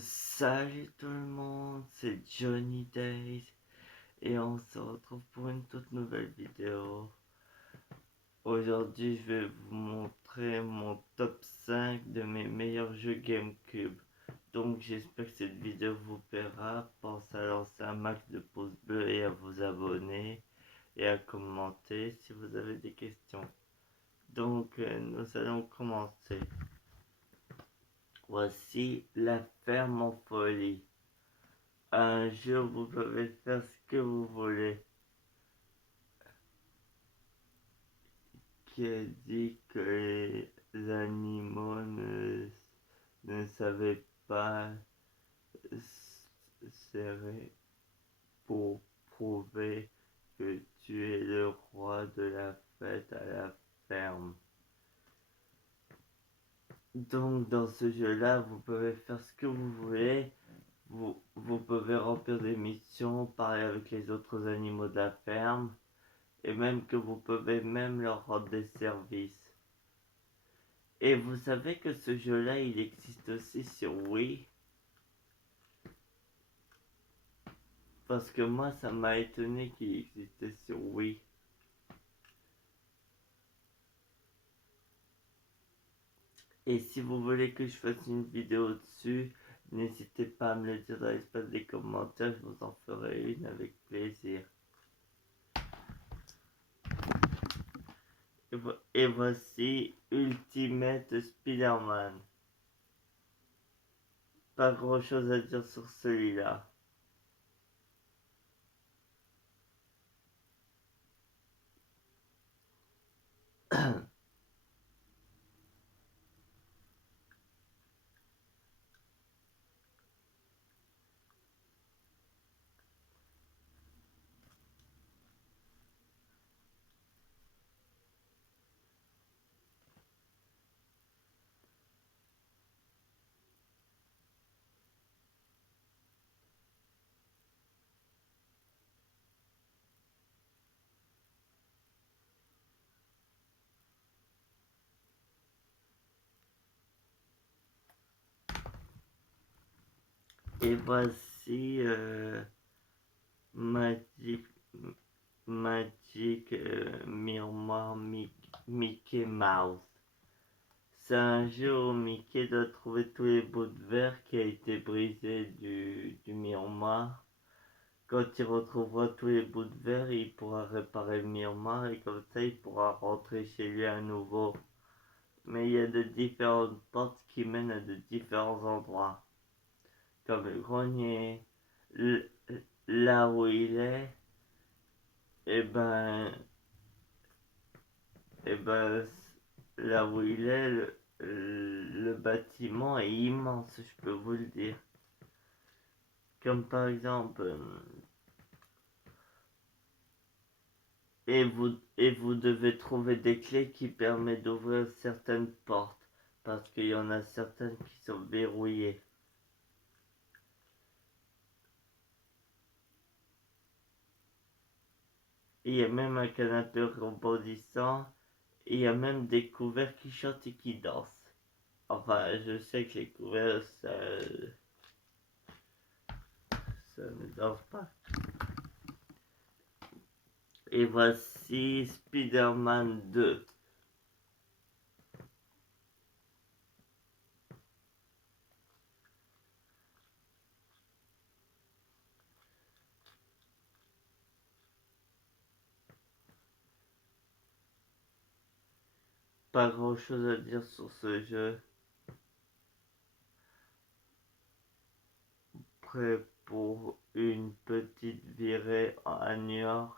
Salut tout le monde, c'est Johnny Days et on se retrouve pour une toute nouvelle vidéo. Aujourd'hui, je vais vous montrer mon top 5 de mes meilleurs jeux GameCube. Donc j'espère que cette vidéo vous plaira. Pensez à lancer un max de pouces bleus et à vous abonner et à commenter si vous avez des questions. Donc nous allons commencer. Voici La Ferme en Folie. Un jour, vous pouvez faire ce que vous voulez. Qui a dit que les animaux ne savaient pas serrer pour prouver que tu es le roi de la fête à la ferme. Donc dans ce jeu-là, vous pouvez faire ce que vous voulez. Vous pouvez remplir des missions, parler avec les autres animaux de la ferme. Et même que vous pouvez même leur rendre des services. Et vous savez que ce jeu-là, il existe aussi sur Wii. Parce que moi, ça m'a étonné qu'il existait sur Wii. Et si vous voulez que je fasse une vidéo dessus, n'hésitez pas à me le dire dans l'espace des commentaires, je vous en ferai une avec plaisir. Et voici Ultimate Spider-Man. Pas grand chose à dire sur celui-là. Et voici Magic, Magic Miroir Mickey Mouse. C'est un jeu où Mickey doit trouver tous les bouts de verre qui a été brisé du miroir. Quand il retrouvera tous les bouts de verre, il pourra réparer le miroir et comme ça il pourra rentrer chez lui à nouveau. Mais il y a de différentes portes qui mènent à de différents endroits. Comme le grenier, là où il est, et ben, et ben, là où il est, le bâtiment est immense, je peux vous le dire. Comme par exemple, et vous devez trouver des clés qui permettent d'ouvrir certaines portes, parce qu'il y en a certaines qui sont verrouillées. Il y a même un canapé rebondissant, et il y a même des couverts qui chantent et qui dansent. Enfin, je sais que les couverts, ça ne danse pas. Et voici Spider-Man 2. Pas grand chose à dire sur ce jeu. Prêt pour une petite virée à New York.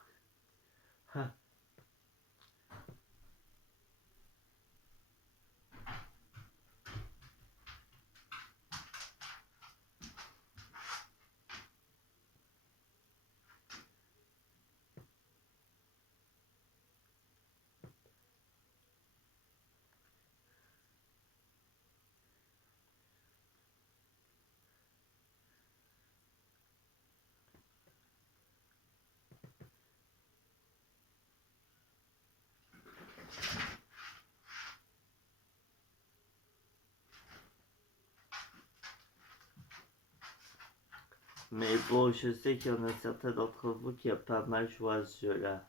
Mais bon, je sais qu'il y en a certains d'entre vous qui a pas mal joué à ce jeu-là.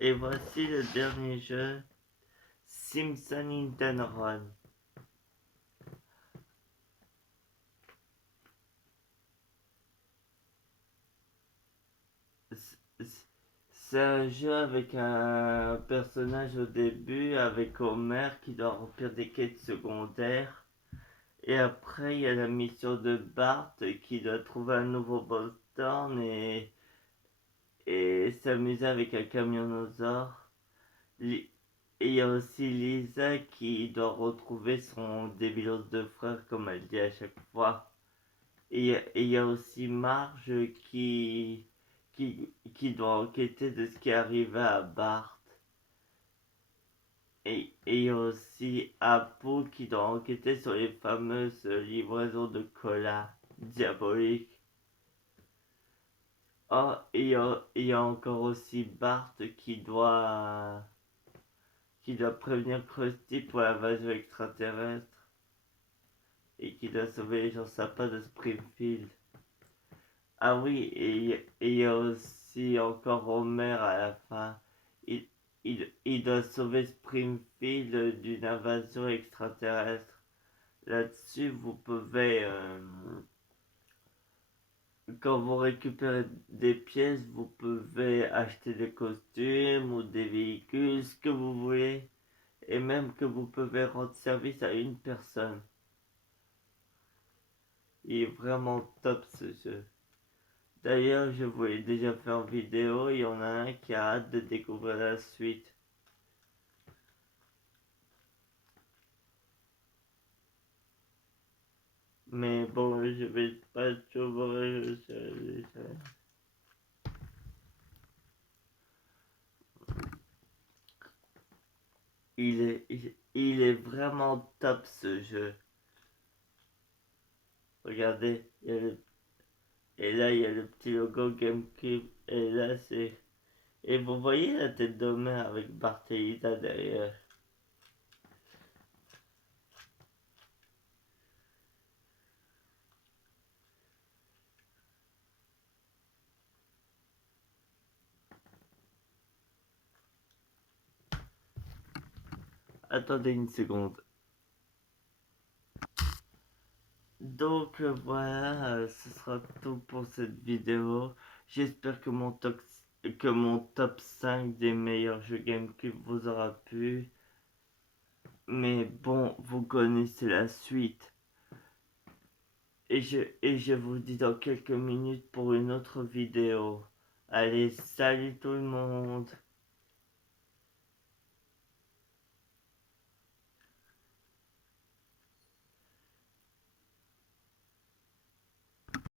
Et voici le dernier jeu, Simpson Hit and Run. C'est un jeu avec un personnage au début, avec Homer qui doit remplir des quêtes secondaires. Et après, il y a la mission de Bart qui doit trouver un nouveau Boston et s'amuser avec un camionosaure. Et il y a aussi Lisa qui doit retrouver son débilos de frère, comme elle dit à chaque fois. Et il y a aussi Marge qui doit enquêter de ce qui est arrivé à Bart. Et il y a aussi Apo qui doit enquêter sur les fameuses livraisons de cola diaboliques. Oh, et il y a encore aussi Bart qui doit prévenir Krusty pour l'invasion extraterrestre et qui doit sauver les gens sympas de Springfield. Ah oui, et il y a aussi encore Homer à la fin. Il, il doit sauver Springfield d'une invasion extraterrestre. Là-dessus, vous pouvez, quand vous récupérez des pièces, vous pouvez acheter des costumes ou des véhicules, ce que vous voulez. Et même que vous pouvez rendre service à une personne. Il est vraiment top ce jeu. D'ailleurs, je vous l'ai déjà fait en vidéo, il y en a un qui a hâte de découvrir la suite. Mais bon, je vais pas tout vous réussir. Il est vraiment top ce jeu. Regardez, et là il y a le petit logo GameCube, et là c'est... Et vous voyez la tête d'Homer avec Bart et Lisa derrière. Attendez une seconde. Donc voilà, ce sera tout pour cette vidéo. J'espère que mon top 5 des meilleurs jeux GameCube vous aura plu. Mais bon, vous connaissez la suite. Et je vous dis dans quelques minutes pour une autre vidéo. Allez, salut tout le monde!